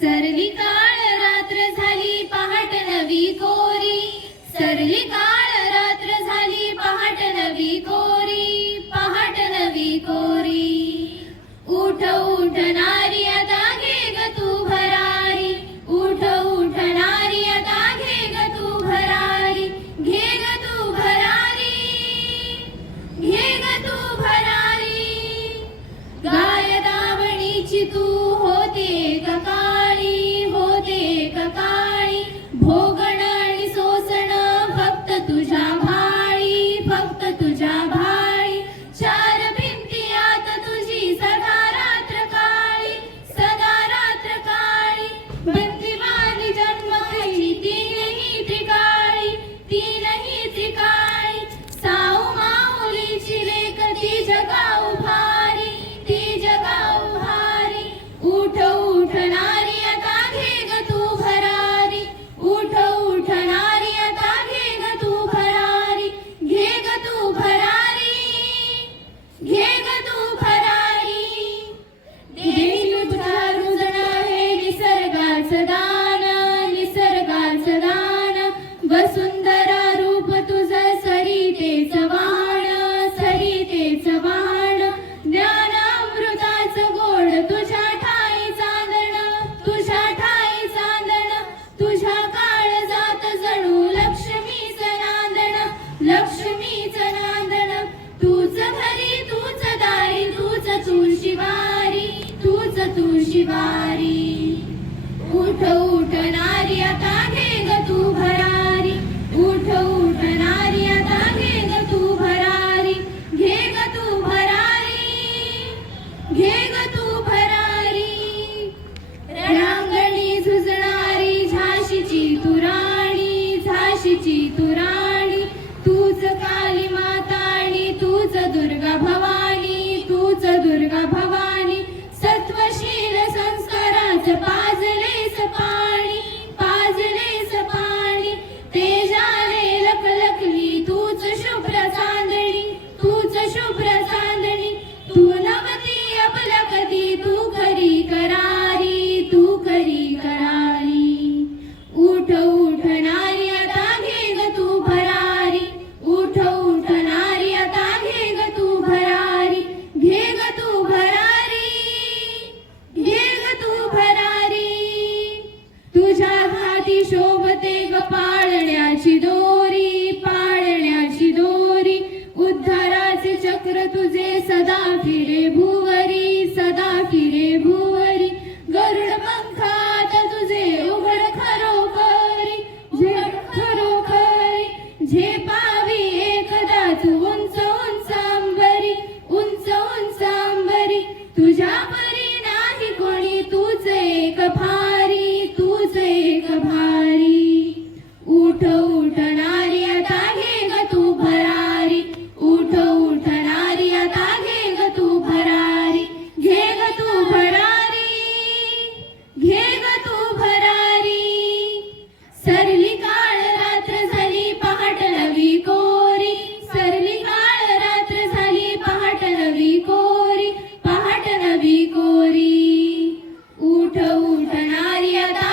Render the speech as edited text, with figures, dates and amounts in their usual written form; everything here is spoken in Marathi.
सरली काळ रात्र झाली पहाट नवी कोरी, सरली काळ रात्र झाली पहाट नवी कोरी, पहाट नवी कोरी. उठ उठ नारी आता घे ग तू भरारी, उठ उठ नारी आता घे ग तू भरारी, घे ग तू भरारी, घे ग तू भरारी. गाय दावणीची तू होते काळी, होते काळी, भोगण आणि सोसण फक्त तुझ्या भाळी, फक्त तुझ्या भाळी. चार भिंतीयात तुझी सदा रात्र काळी, सदा रात्र काळी. बंदिवानी जन्मली तीनही त्रिकाळी, तीनही त्रिकाळी. साऊ माऊलीची लेक ती जगाऊ भारी, ती जगाऊ भारी. उठ उठ नारी आता घे ग तू भरारी, उठ उठ नारी आता घे ग तू भरारी, घे ग तू भरारी, घे ग तू भरारी. देवी तुझ्या रुजण हे निसर्गाचं दान, निसर्गाचं दान. वसुंधरा रूप तुझं सरितेचं वाण, सरितेचं वाण. ज्ञान अमृताचं गोड तुझ्या ठाई चांदण, तुझ्या ठाई चांदण. तुझ्या काळजात जणू लक्ष्मीचं नांदण, लक्ष्मीचं नांदण. तूच घरी तूच दारी, तूच तू शिवारी, तूच तू शिवारी. उठ उठ नारी आता घे ग तू भरारी, उठ उठ नारी आता घे ग तू भरारी, घे ग तू भरारी, घे ग तू भरारी. रणांगणी झुजणारी झाशीची तू राणी, झाशीची तू राणी. तूच काली माता आणि तूच दुर्गा भवानी, तूच दुर्गा भवानी. सत्वशील संस्काराचं पाजलेस पाणी, पाजलेस पाणी. तेजाने लखलखली तूच शुभ्र चांदणी, तूच शुभ्र चांदणी. तू नवती अबलकती तू खरी करारी, तू खरी करारी. उठ उठ नारी आता घे ग तू भरारी, उठ उठ नारी आता घे ग तू भरारी, घे ग तू भरारी, घे ग तू भरारी. तुझ्या हाती शोभते ग पाळण्याची दोरी, पाळण्याची दोरी. उद्धाराचे चक्र तुझे सदा फिरे भुवरी, सदा फिरे भुवरी. गरुड पंखात तुझे उघड खरोखरी, झेड खरोखरी. झेपावी एकदा तू उंच उंच अंबरी, उंच उंच अंबरी. तुझ्या परी नाही कोणी तूच एक भारी, तूच एक भारी. उठ उठ नारी आता घे ग तू भरारी, उठ उठ नारी आता घे ग तू भरारी, घे ग तू भरारी, घे ग तू भरारी. सरली काळ रात्र झाली पहाट नवी कोरी, सरली काळ रात्र झाली पहाट नवी कोरी, पहाट नवी कोरी. उठ उठ नारी आता